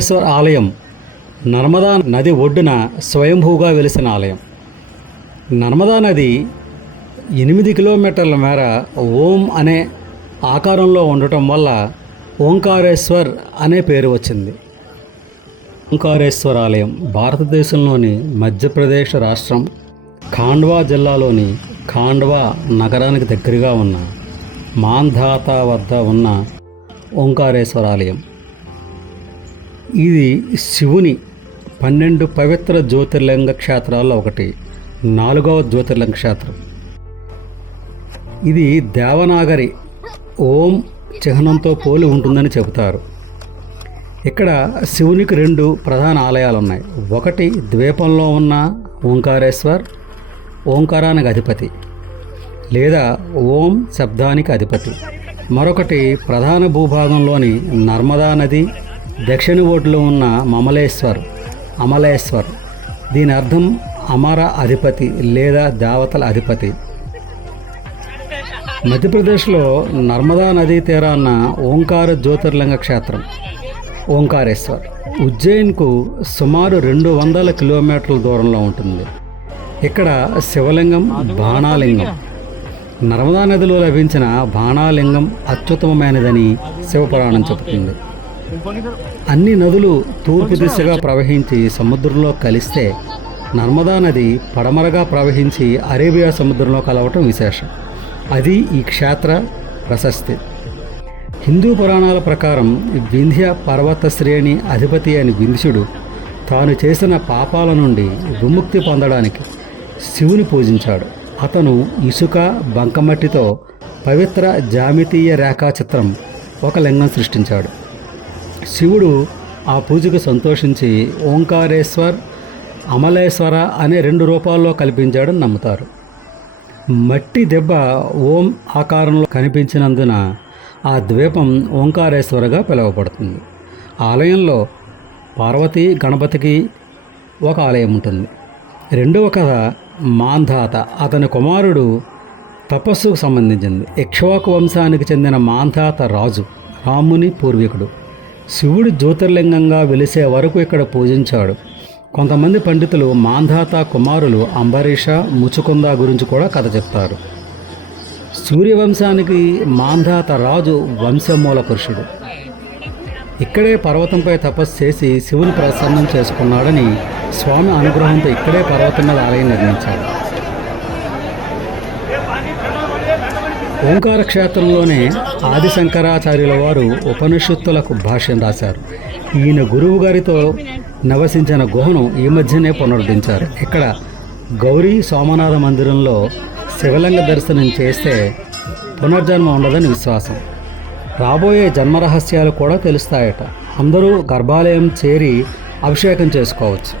ఓంకారేశ్వర ఆలయం నర్మదా నది ఒడ్డున స్వయంభూగా వెలిసిన ఆలయం. నర్మదా నది 8 కిలోమీటర్ల మేర ఓం అనే ఆకారంలో ఉండటం వల్ల ఓంకారేశ్వర్ అనే పేరు వచ్చింది. ఓంకారేశ్వర ఆలయం భారతదేశంలోని మధ్యప్రదేశ్ రాష్ట్రం ఖాండ్వా జిల్లాలోని ఖాండ్వా నగరానికి దగ్గరగా ఉన్న మాంధాతా వద్ద ఉన్న ఓంకారేశ్వర ఆలయం. ఇది శివుని 12 పవిత్ర జ్యోతిర్లింగ క్షేత్రాల్లో ఒకటి, 4వ జ్యోతిర్లింగ క్షేత్రం. ఇది దేవనాగరి ఓం చిహ్నంతో పోలి ఉంటుందని చెబుతారు. ఇక్కడ శివునికి 2 ప్రధాన ఆలయాలు ఉన్నాయి. ఒకటి ద్వీపంలో ఉన్న ఓంకారేశ్వర్, ఓంకారానికి అధిపతి లేదా ఓం శబ్దానికి అధిపతి. మరొకటి ప్రధాన భూభాగంలోని నర్మదా నది దక్షిణ ఒడ్డులో ఉన్న అమలేశ్వర్. దీని అర్థం అమర అధిపతి లేదా దేవతల అధిపతి. మధ్యప్రదేశ్లో నర్మదా నదీ తీరాన ఓంకార జ్యోతిర్లింగ క్షేత్రం ఓంకారేశ్వర్ ఉజ్జయిన్కు సుమారు 200 కిలోమీటర్ల దూరంలో ఉంటుంది. ఇక్కడ శివలింగం బాణాలింగం. నర్మదా నదిలో లభించిన బాణాలింగం అత్యుత్తమమైనదని శివపురాణం చెబుతుంది. అన్ని నదులు తూర్పు దిశగా ప్రవహించి సముద్రంలో కలిస్తే నర్మదా నది పడమరగా ప్రవహించి అరేబియా సముద్రంలో కలవటం విశేషం. అది ఈ క్షేత్ర ప్రశస్తి. హిందూ పురాణాల ప్రకారం వింధ్య పర్వత శ్రేణి అధిపతి అని వింధ్యుడు తాను చేసిన పాపాల నుండి విముక్తి పొందడానికి శివుని పూజించాడు. అతను ఇసుక బంకమట్టితో పవిత్ర జామితీయ రేఖాచిత్రం ఒక లింగం సృష్టించాడు. శివుడు ఆ పూజకు సంతోషించి ఓంకారేశ్వర్, అమలేశ్వర అనే 2 రూపాల్లో కల్పించాడని నమ్ముతారు. మట్టి దెబ్బ ఓం ఆకారంలో కనిపించినందున ఆ ద్వీపం ఓంకారేశ్వరగా పిలువబడుతుంది. ఆలయంలో పార్వతీ గణపతికి ఒక ఆలయం ఉంటుంది. 2వ కథ మాంధాత, అతని కుమారుడు తపస్సుకు సంబంధించింది. ఇక్ష్వాకు వంశానికి చెందిన మాంధాత రాజు రాముని పూర్వీకుడు. శివుడు జ్యోతిర్లింగంగా వెలిసే వరకు ఇక్కడ పూజించాడు. కొంతమంది పండితులు మాంధాత కుమారులు అంబరీష, ముచుకుంద గురించి కూడా కథ చెప్తారు. సూర్యవంశానికి మాంధాత రాజు వంశమూల పురుషుడు. ఇక్కడే పర్వతంపై తపస్సు చేసి శివుని ప్రసన్నం చేసుకున్నాడని స్వామి అనుగ్రహంతో ఇక్కడే పర్వతం మీద ఆలయం నిర్మించాడు. ఓంకార క్షేత్రంలోనే ఆదిశంకరాచార్యుల వారు ఉపనిషత్తులకు భాష్యం రాశారు. ఈయన గురువు గారితో నివసించిన గుహను ఈ మధ్యనే పునరుద్ధరించారు. ఇక్కడ గౌరీ సోమనాథ మందిరంలో శివలింగ దర్శనం చేస్తే పునర్జన్మ ఉండదని విశ్వాసం. రాబోయే జన్మరహస్యాలు కూడా తెలుస్తాయట. అందరూ గర్భాలయం చేరి అభిషేకం చేసుకోవచ్చు.